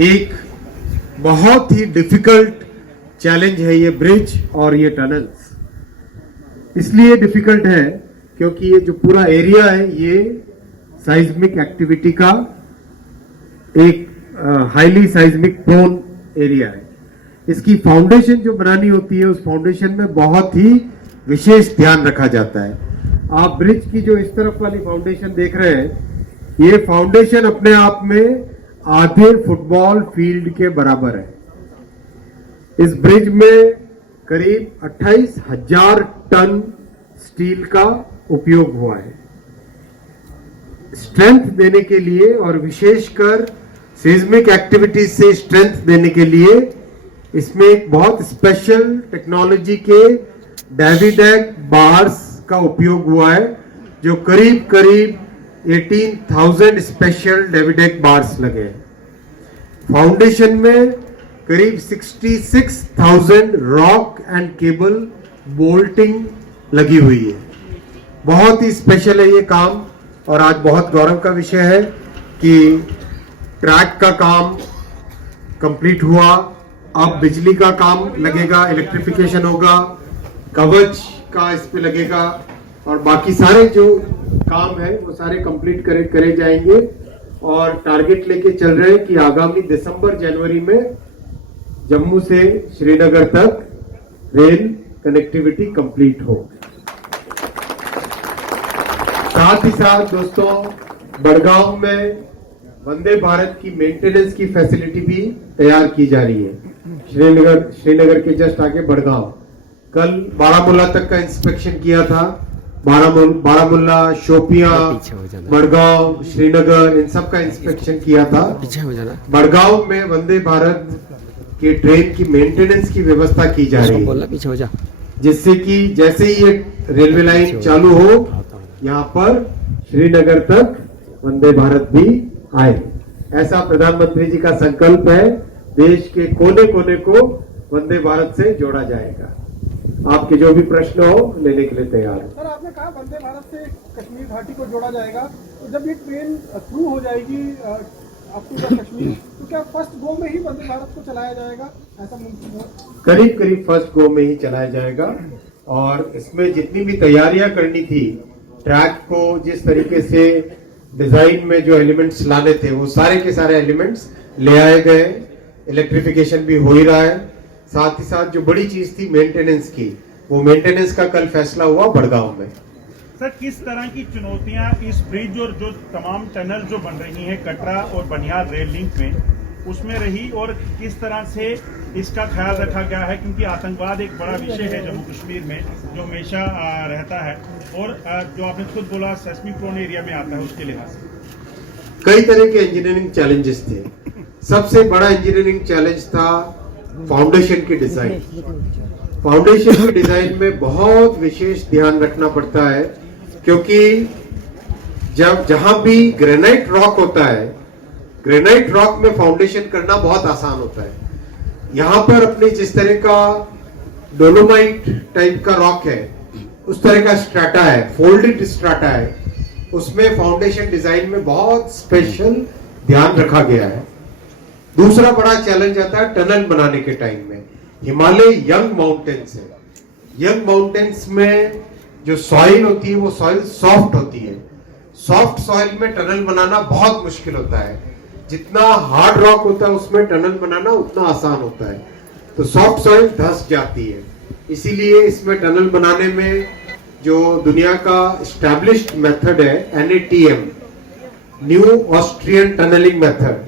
एक बहुत ही difficult challenge है ये ब्रिज और ये टनल्स। इसलिए डिफिकल्ट है क्योंकि ये जो पूरा एरिया है ये साइज्मिक एक्टिविटी का एक हाईली साइज्मिक प्रोन एरिया है। इसकी फाउंडेशन जो बनानी होती है उस फाउंडेशन में बहुत ही विशेष ध्यान रखा जाता है। आप ब्रिज की जो इस तरफ वाली फाउंडेशन देख रहे हैं, ये फाउंडेशन अपने आप में आधे फुटबॉल फील्ड के बराबर है। इस ब्रिज में करीब 28,000 टन स्टील का उपयोग हुआ है। स्ट्रेंथ देने के लिए और विशेषकर सीज्मिक एक्टिविटीज से स्ट्रेंथ देने के लिए इसमें एक बहुत स्पेशल टेक्नोलॉजी के डेविडेक बार्स का उपयोग हुआ है, जो करीब करीब 18,000 स्पेशल डेविडेक बार्स लगे हैं। फाउंडेशन में करीब 66,000 रॉक एंड केबल बोल्टिंग लगी हुई है। बहुत ही स्पेशल है ये काम और आज बहुत गौरव का विषय है कि ट्रैक का काम कंप्लीट हुआ। अब बिजली का काम लगेगा, इलेक्ट्रिफिकेशन होगा, कवच का इस पे लगेगा और बाकी सारे जो काम है वो सारे कंप्लीट करे जाएंगे। और टारगेट लेके चल रहे हैं कि आगामी दिसंबर जनवरी में जम्मू से श्रीनगर तक रेल कनेक्टिविटी कंप्लीट हो। साथ ही साथ दोस्तों, बड़गांव में वंदे भारत की मेंटेनेंस की फैसिलिटी भी तैयार की जा रही है। श्रीनगर के जस्ट आगे बड़गांव, कल बारामूला तक का इंस्पेक्शन किया था। बारामूला, शोपियां, बड़गांव, श्रीनगर, इन सब का इंस्पेक्शन किया था। बड़गांव में वंदे भारत के ट्रेन की मेंटेनेंस की व्यवस्था की जा रही है, जिससे कि जैसे ही ये रेलवे लाइन चालू हो, यहाँ पर श्रीनगर तक वंदे भारत भी आए। ऐसा प्रधानमंत्री जी का संकल्प है। देश के कोने कोने को वंदे भारत से जोड़ा जाएगा। आपके जो भी प्रश्न हो लेने के लिए तैयार है। सर, आपने कहा वंदे भारत से कश्मीर घाटी को जोड़ा जाएगा, तो जब ये ट्रेन थ्रू हो जाएगी अप टू कश्मीर, तो क्या फर्स्ट गो में ही वंदे भारत को चलाया जाएगा, ऐसा मुमकिन है? करीब करीब फर्स्ट गो में ही चलाया जाएगा। और इसमें जितनी भी तैयारियां करनी थी, ट्रैक को जिस तरीके से डिजाइन में जो एलिमेंट्स लाने थे वो सारे के सारे एलिमेंट्स ले आए गए। इलेक्ट्रिफिकेशन भी हो ही रहा है। साथ ही साथ जो बड़ी चीज थी मेंटेनेंस की, वो मेंटेनेंस का कल फैसला हुआ बड़गांव में। सर, किस तरह की चुनौतियां इस ब्रिज और जो तमाम टनल जो बन रही हैं कटरा और बनिहाल रेल लिंक में, उसमें रही और किस तरह से इसका ख्याल रखा गया है? क्योंकि आतंकवाद एक बड़ा विषय है जम्मू कश्मीर में जो हमेशा रहता है और जो आपने खुद बोला सेस्मिक प्रोन एरिया में आता है, उसके लिहाज से कई तरह के इंजीनियरिंग चैलेंजेस थे। सबसे बड़ा इंजीनियरिंग चैलेंज था फाउंडेशन की डिजाइन। फाउंडेशन की डिजाइन में बहुत विशेष ध्यान रखना पड़ता है, क्योंकि जब जहां भी ग्रेनाइट रॉक होता है, ग्रेनाइट रॉक में फाउंडेशन करना बहुत आसान होता है। यहां पर अपने जिस तरह का डोलोमाइट टाइप का रॉक है, उस तरह का स्ट्राटा है, फोल्डेड स्ट्राटा है, उसमें फाउंडेशन डिजाइन में बहुत स्पेशल ध्यान रखा गया है। दूसरा बड़ा चैलेंज आता है टनल बनाने के टाइम में। हिमालय यंग माउंटेन्स है। यंग माउंटेन्स में जो सॉइल होती है वो सॉइल सॉफ्ट होती है। सॉफ्ट सॉइल में टनल बनाना बहुत मुश्किल होता है। जितना हार्ड रॉक होता है उसमें टनल बनाना उतना आसान होता है। तो सॉफ्ट सॉइल धंस जाती है। इसीलिए इसमें टनल बनाने में जो दुनिया का एस्टैब्लिश्ड मेथड है NATM, new Austrian tunneling method,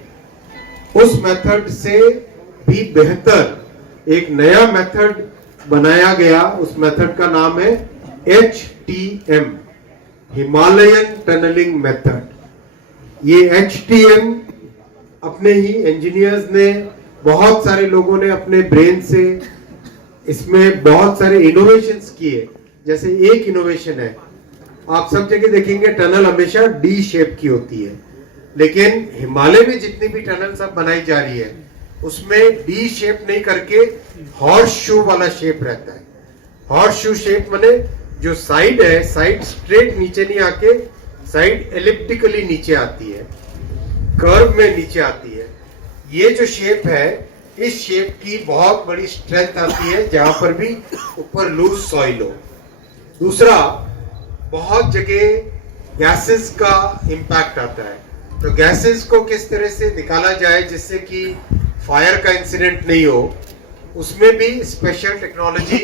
उस मेथड से भी बेहतर एक नया मेथड बनाया गया। उस मेथड का नाम है HTM, हिमालयन टनलिंग मेथड। ये HTM अपने ही इंजीनियर्स ने, बहुत सारे लोगों ने अपने ब्रेन से इसमें बहुत सारे इनोवेशंस किए। जैसे एक इनोवेशन है, आप सब जगह देखेंगे टनल हमेशा डी शेप की होती है, लेकिन हिमालय में जितनी भी टनल्स अब बनाई जा रही है उसमें डी शेप नहीं करके हॉर्स शू वाला शेप रहता है। हॉर्स शू शेप माने जो साइड है, साइड स्ट्रेट नीचे नहीं आके साइड एलिप्टिकली नीचे आती है, कर्व में नीचे आती है। ये जो शेप है, इस शेप की बहुत बड़ी स्ट्रेंथ आती है जहां पर भी ऊपर लूज सॉइल हो। दूसरा, बहुत जगह गैसेस का इम्पैक्ट आता है, तो गैसेस को किस तरह से निकाला जाए जिससे कि फायर का इंसिडेंट नहीं हो, उसमें भी स्पेशल टेक्नोलॉजी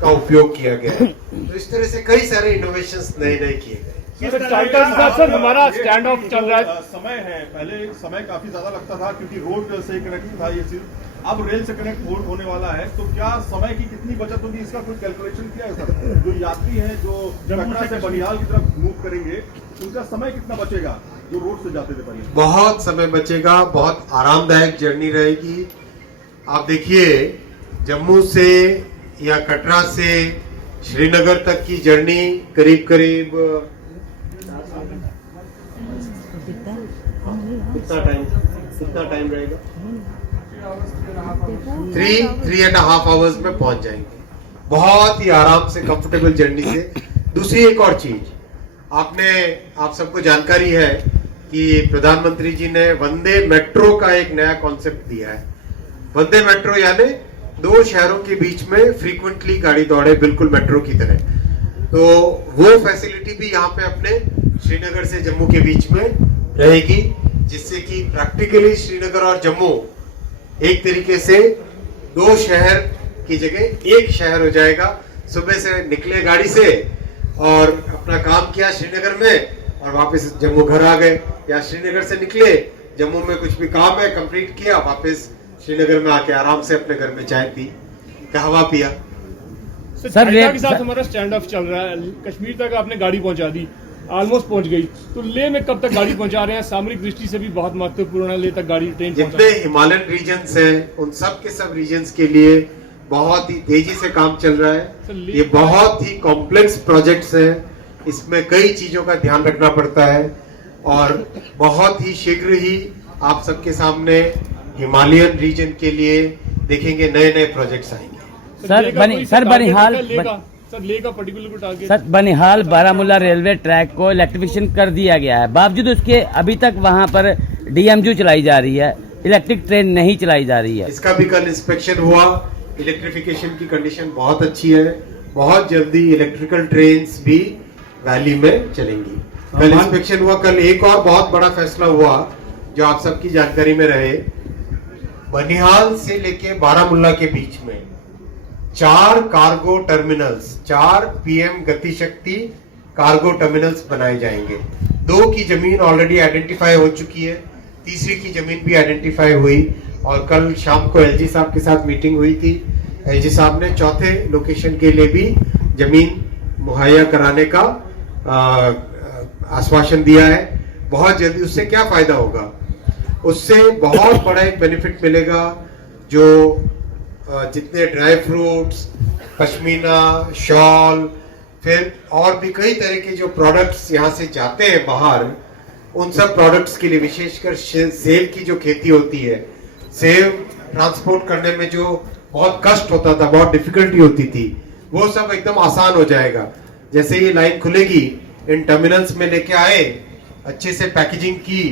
का उपयोग किया गया है। तो इस तरह से कई सारे इनोवेशंस नए नए किए गए। सर हमारा स्टैंड ऑफ चल रहा है। समय है, पहले समय काफी ज्यादा लगता था क्योंकि रोड से कनेक्ट था ये सिर्फ, अब रेल से कनेक्ट होने वाला है, तो क्या समय की कितनी बचत होगी, इसका कोई कैलकुलेशन किया है सर? जो यात्री हैं जो कटरा से बनिहाल की तरफ मूव करेंगे, उनका समय कितना बचेगा जो रोड से जाते थे पहले? बहुत समय बचेगा, बहुत आरामदायक जर्नी रहेगी। आप देखिए, जम्मू से या कटरा से श्रीनगर तक की जर्नी करीब करीब कितना टाइम रहेगा? 3.5 आवर्स में पहुंच जाएंगे, बहुत ही आराम से, कंफर्टेबल जर्नी से। दूसरी एक और चीज, आप सबको जानकारी है कि प्रधानमंत्री जी ने वंदे मेट्रो का एक नया कॉन्सेप्ट दिया है। वंदे मेट्रो यानी 2 शहरों के बीच में फ्रीक्वेंटली गाड़ी दौड़े, बिल्कुल मेट्रो की तरह। तो वो फैसिलिटी भी यहाँ पे अपने श्रीनगर से जम्मू के बीच में रहेगी, जिससे कि प्रैक्टिकली श्रीनगर और जम्मू एक तरीके से 2 शहर की जगह एक शहर हो जाएगा। सुबह से निकले गाड़ी से और अपना काम किया श्रीनगर में और वापस जम्मू घर आ गए, या श्रीनगर से निकले, जम्मू में कुछ भी काम है कंप्लीट किया, वापस श्रीनगर में आके आराम से अपने घर में चाय पी, कहवा पिया। सर के साथ हमारा स्टैंड ऑफ चल रहा है, कश्मीर तक आपने गाड़ी पहुंचा दी, ऑलमोस्ट पहुंच गई, तो लेह में कब तक गाड़ी पहुंचा रहे हैं? सामरिक दृष्टि से भी बहुत महत्वपूर्ण है लेह तक गाड़ी ट्रेन जितने हिमालयन रीजन्स हैं, उन सब के सब रीजन्स के लिए बहुत ही तेजी से काम चल रहा है। ये बहुत ही कॉम्प्लेक्स प्रोजेक्ट्स हैं, इसमें कई चीजों का ध्यान रखना पड़ता है और बहुत ही शीघ्र ही आप सबके सामने हिमालयन रीजन के लिए देखेंगे नए नए प्रोजेक्ट्स आएंगे। Sir Banihal Baramulla railway track को इलेक्ट्रिफिकेशन कर दिया गया है, बावजूद उसके अभी तक वहां पर डीएमयू चलाई जा रही है, इलेक्ट्रिक ट्रेन नहीं चलाई जा रही है। इसका भी कल इंस्पेक्शन हुआ, इलेक्ट्रिफिकेशन की कंडीशन बहुत अच्छी है, बहुत जल्दी इलेक्ट्रिकल ट्रेन्स भी वैली में चलेंगी। कल इंस्पेक्शन हुआ, कल एक और बहुत बड़ा फैसला हुआ जो आप सबकी जानकारी में रहे, बनिहाल से लेके बारामूला के बीच में 4 कार्गो टर्मिनल्स, 4 पीएम गति शक्ति कार्गो टर्मिनल्स बनाए जाएंगे। 2 की जमीन ऑलरेडी आइडेंटिफाई हो चुकी है, तीसरी की जमीन भी आइडेंटिफाई हुई और कल शाम को एलजी साहब के साथ मीटिंग हुई थी। एलजी साहब ने चौथे लोकेशन के लिए भी जमीन मुहैया कराने का आश्वासन दिया है। बहुत जल्दी उससे क्या फायदा होगा, उससे बहुत बड़ा एक बेनिफिट मिलेगा। जो जितने ड्राई फ्रूट्स, पश्मीना, शॉल, फिर और भी कई तरह के जो प्रोडक्ट्स यहाँ से जाते हैं बाहर, उन सब प्रोडक्ट्स के लिए, विशेषकर सेब की जो खेती होती है, सेब ट्रांसपोर्ट करने में जो बहुत कष्ट होता था, बहुत डिफिकल्टी होती थी, वो सब एकदम आसान हो जाएगा। जैसे ये लाइन खुलेगी, इन टर्मिनल्स में लेके आए, अच्छे से पैकेजिंग की,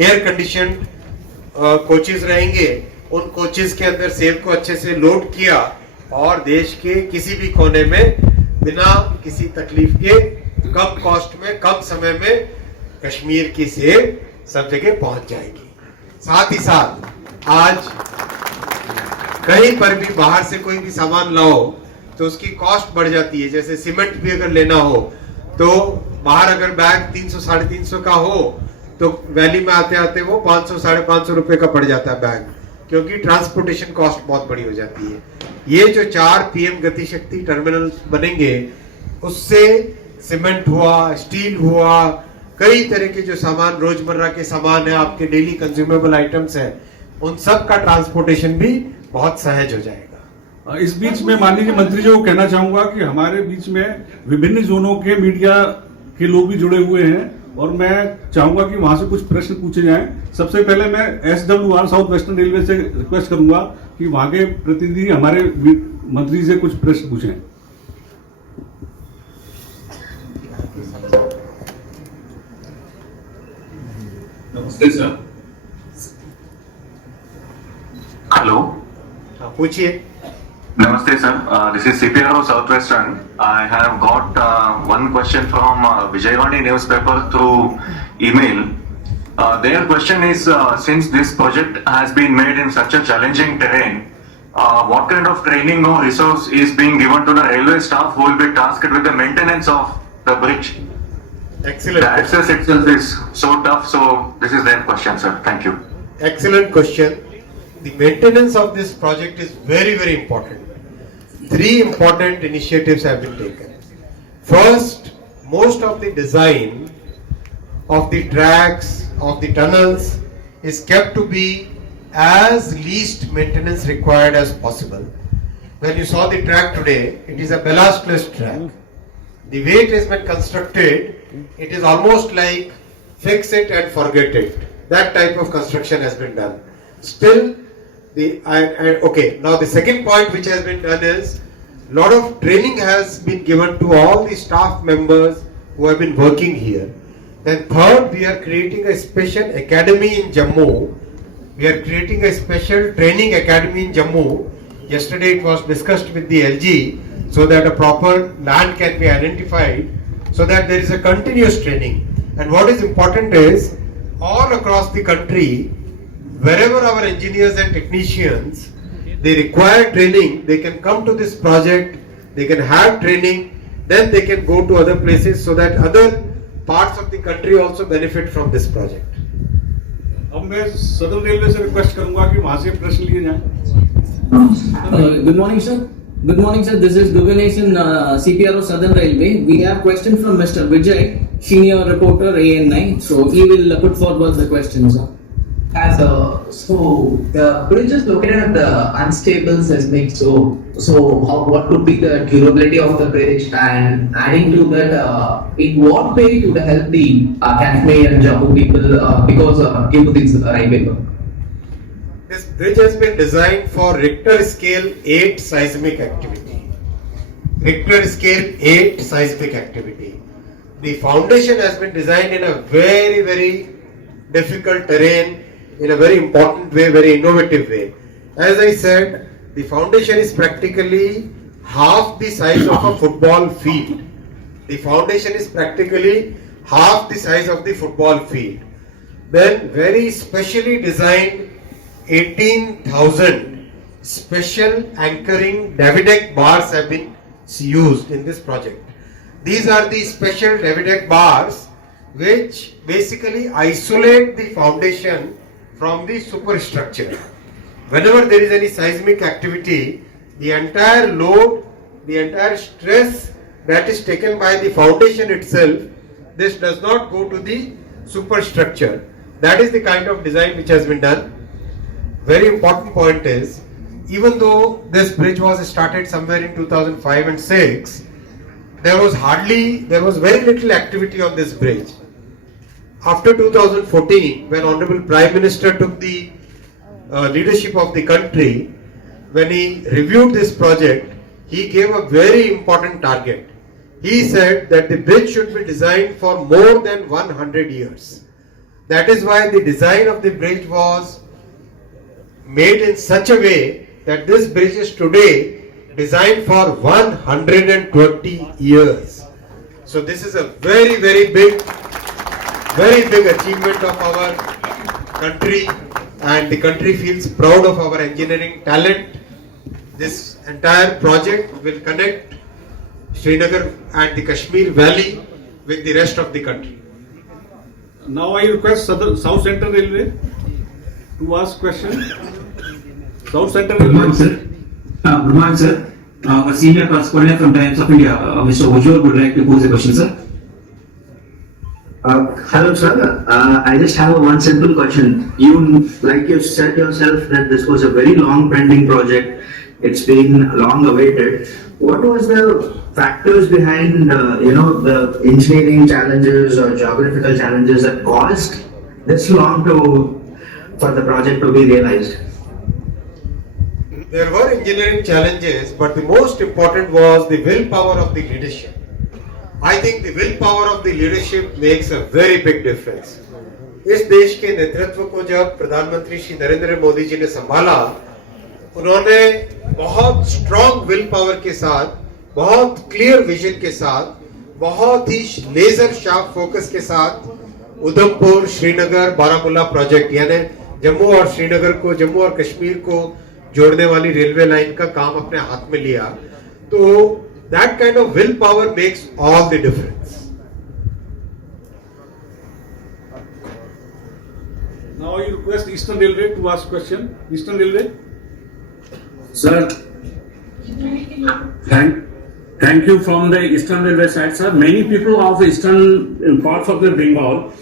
एयर कंडीशन कोचेस रहेंगे, उन कोचेस के अंदर सेब को अच्छे से लोड किया और देश के किसी भी कोने में बिना किसी तकलीफ के कम कॉस्ट में, कम समय में कश्मीर की सेब सब जगह पहुंच जाएगी। साथ ही साथ आज कहीं पर भी बाहर से कोई भी सामान लाओ तो उसकी कॉस्ट बढ़ जाती है। जैसे सीमेंट भी अगर लेना हो तो बाहर अगर बैग 300-350 का हो तो वैली में आते आते वो 500-550 रुपए का पड़ जाता है बैग, क्योंकि ट्रांसपोर्टेशन कॉस्ट बहुत बड़ी हो जाती है। ये जो 4 पीएम गति शक्ति टर्मिनल बनेंगे, उससे सीमेंट हुआ, स्टील हुआ, कई तरह के जो सामान, रोजमर्रा के सामान है, आपके डेली कंज्यूमेबल आइटम्स हैं, उन सब का ट्रांसपोर्टेशन भी बहुत सहज हो जाएगा। इस बीच में माननीय मंत्री जी को कहना चाहूंगा कि हमारे बीच में विभिन्न जोनों के मीडिया के लोग भी जुड़े हुए हैं और मैं चाहूंगा कि वहां से कुछ प्रश्न पूछे जाएं। सबसे पहले मैं SWR साउथ वेस्टर्न रेलवे से रिक्वेस्ट करूंगा कि वहां के प्रतिनिधि हमारे मंत्री से कुछ प्रश्न पूछें। नमस्ते सर। हेलो पूछिए। Namaste, sir. This is CPRO Southwestern. I have got one question from Vijayawani newspaper through email. Their question is, since this project has been made in such a challenging terrain, what kind of training or resource is being given to the railway staff who will be tasked with the maintenance of the bridge? Excellent. The access itself is so tough, so this is their question, sir. Thank you. Excellent question. The maintenance of this project is very, very important. 3 important initiatives have been taken. First, most of the design of the tracks, of the tunnels is kept to be as least maintenance required as possible. When you saw the track today, it is a ballastless track. The way it has been constructed, it is almost like fix it and forget it. That type of construction has been done. Still, okay, now the second point which has been done is a lot of training has been given to all the staff members who have been working here. Then third, we are creating a special academy in Jammu. We are creating a special training academy in Jammu. Yesterday it was discussed with the LG so that a proper land can be identified so that there is a continuous training. And what is important is all across the country, wherever our engineers and technicians, they require training, they can come to this project, they can have training, then they can go to other places so that other parts of the country also benefit from this project. अब मैं southern railway से request करूंगा कि वहां से प्रश्न लिए जाएं। Good morning, sir. Good morning, sir. This is Guganesh, CPRO Southern Railway. We have question from Mr. Vijay, senior reporter AN9. So he will put forward the question, sir. So the bridge is located at the unstable seismic zone. So what could be the durability of the bridge? And adding to that, in what way it would help the Kashmir and Jammu people because due to this railway work? This bridge has been designed for Richter scale 8 seismic activity. Richter scale 8 seismic activity. The foundation has been designed in a very, very difficult terrain, in a very important way, very innovative way. As I said, the foundation is practically half the size of a football field. The foundation is practically half the size of the football field. Then very specially designed 18,000 special anchoring Davidec bars have been used in this project. These are the special Davidec bars which basically isolate the foundation from the superstructure. Whenever there is any seismic activity, the entire load, the entire stress that is taken by the foundation itself, this does not go to the superstructure. That is the kind of design which has been done. Very important point is, even though this bridge was started somewhere in 2005 and 6, there was very little activity on this bridge. After 2014, when Honorable Prime Minister took the leadership of the country, when he reviewed this project, he gave a very important target. He said that the bridge should be designed for more than 100 years. That is why the design of the bridge was made in such a way that this bridge is today designed for 120 years. So this is a very, very big achievement of our country, and the country feels proud of our engineering talent. This entire project will connect Srinagar and the Kashmir Valley with the rest of the country. Now I request South Central Railway to ask question. South Central Good morning, Railway. sir. Good morning, sir. A senior correspondent from Times of India, Mr. Ojol, would like to pose a question, sir. Hello, sir. I just have one simple question. You said yourself that this was a very long pending project. It's been long awaited. What was the factors behind, the engineering challenges or geographical challenges that caused this long for the project to be realized? There were engineering challenges, but the most important was the willpower of the leadership. I think the willpower of the leadership makes a very big difference. इस देश के नेतृत्व को जब प्रधानमंत्री श्री नरेंद्र मोदी जी ने संभाला, उन्होंने बहुत स्ट्रॉन्ग विल पावर के साथ, बहुत क्लियर विजन के साथ, बहुत ही लेजर शार्प फोकस के साथ उधमपुर श्रीनगर बारामूला प्रोजेक्ट यानी जम्मू और श्रीनगर को, जम्मू और कश्मीर को जोड़ने वाली रेलवे लाइन का काम अपने हाथ में लिया। तो that kind of will power makes all the difference. Now I request Eastern Railway to ask question. Eastern Railway. Sir, thank you from the Eastern Railway side, sir. Many people of Eastern parts of the Bengal,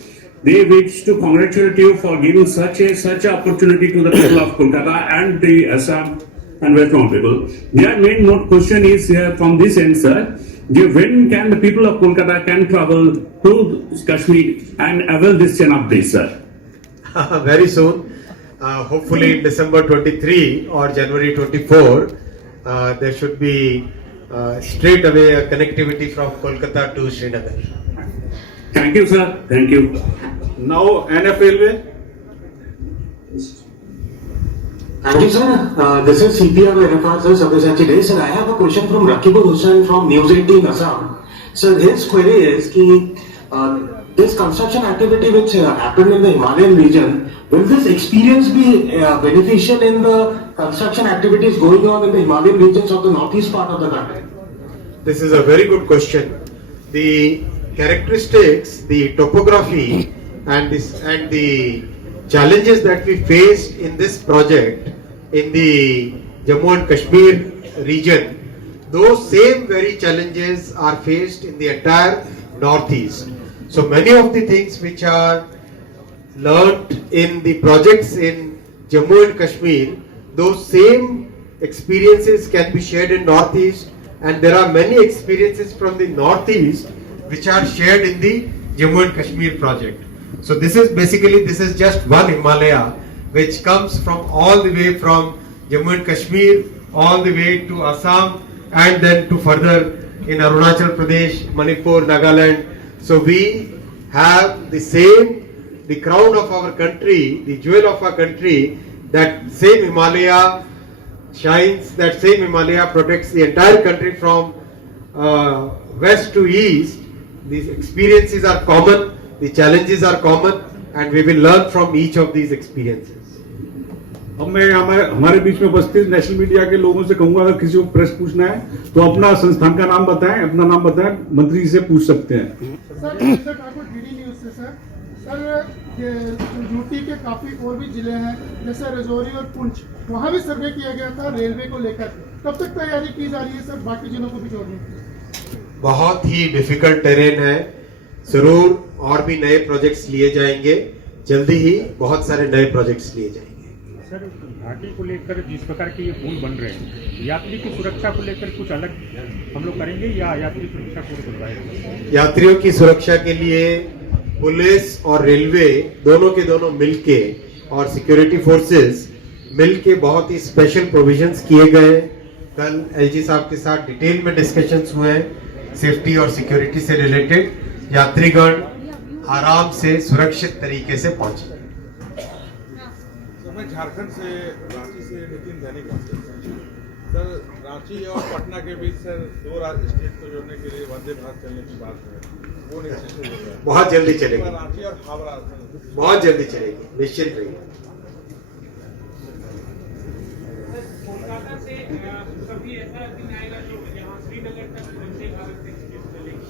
they wish to congratulate you for giving such opportunity to the people of Kolkata and the Assam and West Bengal people. Their main question is from this end, sir. When can the people of Kolkata can travel to Kashmir and avail this chain of this, sir? Very soon, hopefully in December 23 or January 24, there should be straight away a connectivity from Kolkata to Srinagar. Thank you, sir. Thank you. Now NF Railway. Thank you, sir. This is CPR NFR, sir, Sabyasachi Day. Sir, I have a question from Rakibul Hussain from News 18 Assam. Sir, his query is this construction activity which happened in the Himalayan region, will this experience be beneficial in the construction activities going on in the Himalayan regions of the northeast part of the country? This is a very good question. The characteristics, the topography and the challenges that we faced in this project in the Jammu and Kashmir region, those same very challenges are faced in the entire northeast. So many of the things which are learnt in the projects in Jammu and Kashmir, those same experiences can be shared in northeast, and there are many experiences from the northeast which are shared in the Jammu and Kashmir project. So this is just one Himalaya which comes from all the way from Jammu and Kashmir all the way to Assam and then to further in Arunachal Pradesh, Manipur, Nagaland. So we have the crown of our country, the jewel of our country, that same Himalaya shines, that same Himalaya protects the entire country from west to east. These experiences are common, the challenges are common, and we will learn from each of these experiences. अब मैं हमारे बीच में उपस्थित national media के लोगों से कहूंगा, अगर किसी को प्रश्न पूछना है तो अपना संस्थान का नाम बताएं, अपना नाम बताएं, मंत्री से पूछ सकते हैं। सर ठाकुर डीडी न्यूज से सर यूपी के काफी और भी जिले हैं जैसे रजौरी और पुंछ, वहाँ भी सर्वे किया गया था रेलवे को लेकर, कब तक तैयारी की जा रही है सर बाकी जिलों को भी जोड़ने की? बहुत ही डिफिकल्ट टेरेन है, जरूर और भी नए प्रोजेक्ट्स लिए जाएंगे, जल्दी ही बहुत सारे नए प्रोजेक्ट्स लिए जाएंगे। सर घाटी को लेकर जिस प्रकार के ये पुल बन रहे हैं, यात्री की सुरक्षा को लेकर कुछ अलग हम लोग करेंगे या यात्री सुरक्षा पूरी करवाएंगे? यात्रियों की सुरक्षा के लिए पुलिस और रेलवे दोनों के दोनों मिलके और सिक्योरिटी फोर्सेस मिलके बहुत ही स्पेशल प्रोविजंस किए गए। कल एलजी साहब के साथ डिटेल में डिस्कशंस हुए सेफ्टी और सिक्योरिटी से रिलेटेड, यात्रीगण आराम से सुरक्षित तरीके से पहुंचे। मैं झारखंड से रांची से नितिन दैनिक भास्कर सर, रांची और पटना के बीच सर दो स्टेट को जोड़ने के लिए वंदे भारत चलने की बात है, वो निश्चित हो गया, बहुत जल्दी चलेगी, रांची और हावड़ा बहुत जल्दी चलेगी, निश्चित रहिए। कोलकाता से कभी ऐसा दिन आएगा जो यहाँ श्रीनगर तक वंदे भारत चलेगी?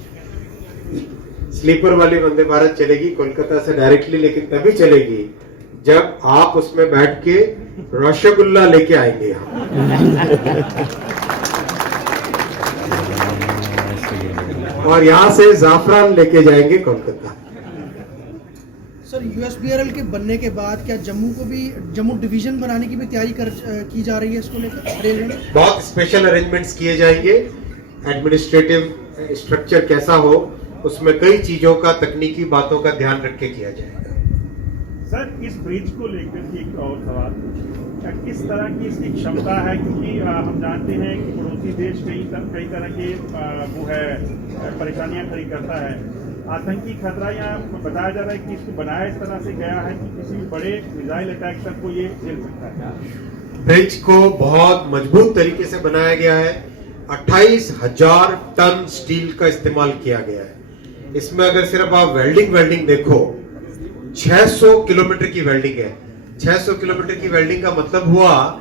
स्लीपर वाली वंदे भारत चलेगी कोलकाता से डायरेक्टली, लेकिन तभी चलेगी जब आप उसमें बैठ के रसगुल्ला लेके आएंगे यहाँ। और यहाँ से जाफरान लेके जाएंगे कोलकाता। सर यूएसबीआरएल के बनने के बाद क्या जम्मू को भी जम्मू डिवीजन बनाने की भी तैयारी की जा रही है इसको लेकर रेलवे में? बहुत स्पेशल अरेंजमेंट्स किए जाएंगे, एडमिनिस्ट्रेटिव स्ट्रक्चर कैसा हो उसमें कई चीजों का, तकनीकी बातों का ध्यान रख के किया जाएगा। सर इस ब्रिज को लेकर एक और सवाल, किस तरह की इसकी क्षमता है, क्योंकि हम जानते हैं कि पड़ोसी देश कई तरह के वो है परेशानियां खड़ी करता है, आतंकी खतरा यहाँ बताया जा रहा है कि इसको बनाया इस तरह से गया है कि किसी भी बड़े मिसाइल अटैक तक को ये झेल सकता है। ब्रिज को बहुत मजबूत तरीके से बनाया गया है। 28,000 टन स्टील का इस्तेमाल किया गया है। इसमें अगर सिर्फ आप वेल्डिंग देखो, 600 किलोमीटर की वेल्डिंग है। 600 किलोमीटर की वेल्डिंग का मतलब हुआ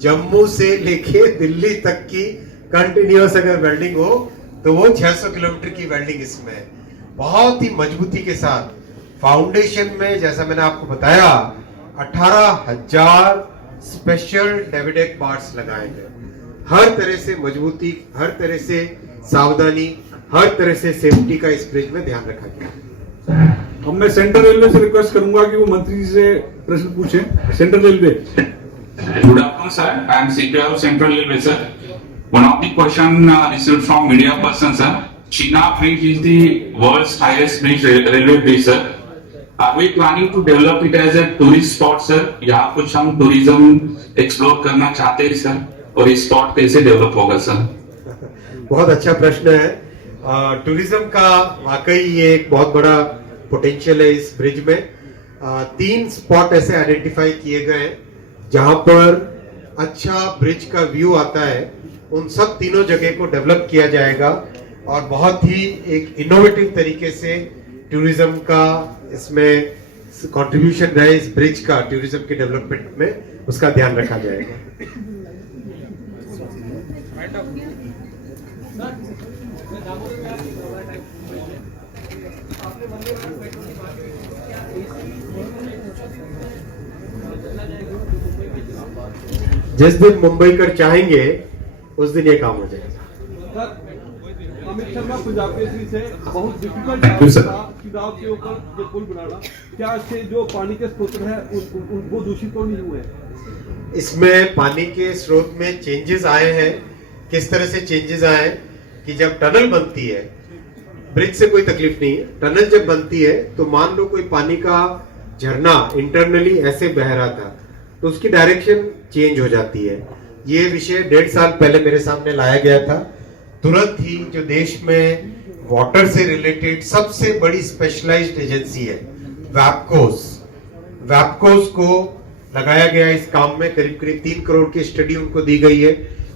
जम्मू से लेके दिल्ली तक की कंटिन्यूअस अगर वेल्डिंग हो तो वो 600 किलोमीटर की वेल्डिंग इसमें है। बहुत ही मजबूती के साथ फाउंडेशन में, जैसा मैंने आपको बताया, 18,000 स्पेशल डेविडेक बार्स लगाए गए। हर तरह से मजबूती, हर तरह से सावधानी, हर तरह से सेफ्टी का इस ब्रिज में ध्यान रखा गया। अब मैं सेंट्रल रेलवे से रिक्वेस्ट करूंगा कि वो मंत्री जी से प्रश्न पूछें। Central railway. Good afternoon, sir. I am CPR of Central Railway, sir. One of the question received from media person, sir. Chenab Bridge is the world's highest bridge, railway bridge, sir. Are we planning to develop it as a tourist spot, sir? यहाँ कुछ हम tourism explore करना चाहते हैं, sir, और इस spot कैसे develop होगा, सर? बहुत अच्छा प्रश्न है। टूरिज्म का वाकई ये एक बहुत बड़ा पोटेंशियल है इस ब्रिज में। 3 स्पॉट ऐसे आइडेंटिफाई किए गए हैं जहां पर अच्छा ब्रिज का व्यू आता है। उन सब तीनों जगह को डेवलप किया जाएगा और बहुत ही एक इनोवेटिव तरीके से टूरिज्म का इसमें कंट्रीब्यूशन रहे, इस ब्रिज का टूरिज्म के डेवलपमेंट में उसका ध्यान रखा जाएगा। जिस दिन मुंबई कर चाहेंगे उस दिन ये काम हो जाएगा। अमित शर्मा पंजाब केसरी से बहुत डिफिकल्ट था चुनाव के ऊपर जो पुल बनाना, क्या इससे जो पानी के स्रोत है वो दूषित तो नहीं हुए? इसमें पानी के स्रोत में चेंजेस आए हैं। किस तरह से चेंजेस आए हैं कि जब टनल बनती है, ब्रिज से कोई तकलीफ नहीं है, टनल जब बनती है तो मान लो कोई पानी का झरना इंटरनली ऐसे बह रहा था तो उसकी डायरेक्शन चेंज हो जाती है। ये विषय 1.5 साल पहले मेरे सामने लाया गया था। तुरंत ही जो देश में वाटर से रिलेटेड सबसे बड़ी स्पेशलाइज्ड एजेंसी है वैपकोस को लगाया गया इस काम में। करीब 3 करोड़ की स्टडी उनको दी गई है।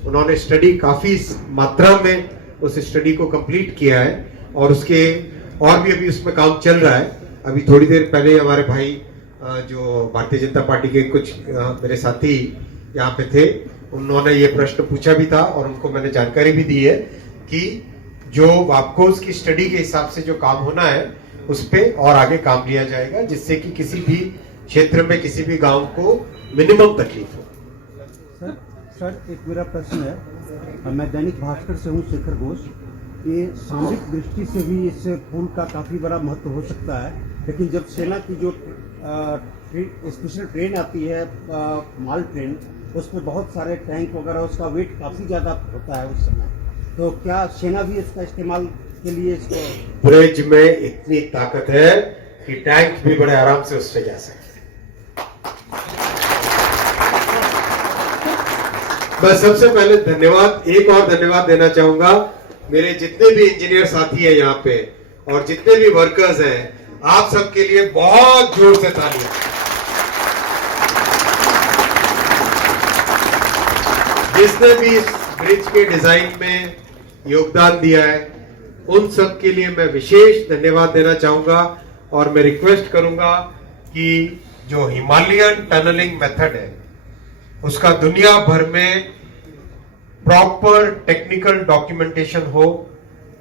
उन्होंने स्टडी काफी मात्रा में उस स्टडी को कंप्लीट किया है और उसके और भी अभी उसमें काम चल रहा है। अभी थोड़ी देर पहले हमारे भाई जो भारतीय जनता पार्टी के कुछ मेरे साथी यहाँ पे थे, उन्होंने ये प्रश्न पूछा भी था और उनको मैंने जानकारी भी दी है कि जो वापकोस की स्टडी के हिसाब से जो काम होना है उस पे और आगे काम लिया जाएगा, जिससे कि किसी भी क्षेत्र में किसी भी गांव को मिनिमम तकलीफ हो। सर एक मेरा प्रश्न है, मैं दैनिक भास्कर से हूँ, शेखर घोष। ये सामरिक दृष्टि से भी इस पुल का काफी बड़ा महत्व हो सकता है, लेकिन जब सेना की जो स्पेशल ट्रेन आती है, माल ट्रेन, उसमें बहुत सारे टैंक वगैरह, उसका वेट काफी ज्यादा होता है उस समय, तो क्या सेना भी इसका इस्तेमाल के लिए इसको? ब्रिज में इतनी ताकत है कि टैंक भी बड़े आराम से उससे जा सकते हैं। बस सबसे पहले धन्यवाद, एक और धन्यवाद देना चाहूंगा मेरे जितने भी इंजीनियर साथी हैं यहाँ पे और जितने भी वर्कर्स हैं, आप सबके लिए बहुत जोर से तालियां। जिसने भी इस ब्रिज के डिजाइन में योगदान दिया है उन सब के लिए मैं विशेष धन्यवाद देना चाहूंगा और मैं रिक्वेस्ट करूंगा कि जो हिमालयन टनलिंग मेथड है उसका दुनिया भर में प्रॉपर टेक्निकल डॉक्यूमेंटेशन हो,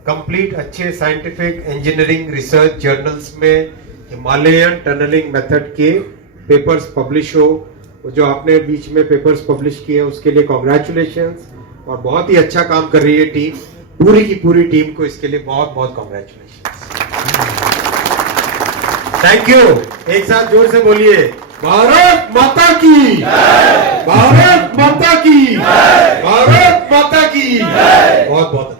कंप्लीट अच्छे साइंटिफिक इंजीनियरिंग रिसर्च जर्नल्स में हिमालयन टनलिंग मेथड के पेपर्स पब्लिश हो। जो आपने बीच में पेपर्स पब्लिश किए उसके लिए कॉन्ग्रेचुलेशंस और बहुत ही अच्छा काम कर रही है टीम, पूरी की पूरी टीम को इसके लिए बहुत बहुत कॉन्ग्रेचुलेशंस। Thank you. एक साथ जोर से बोलिए, भारत माता की, भारत माता की, भारत माता की। बहुत बहुत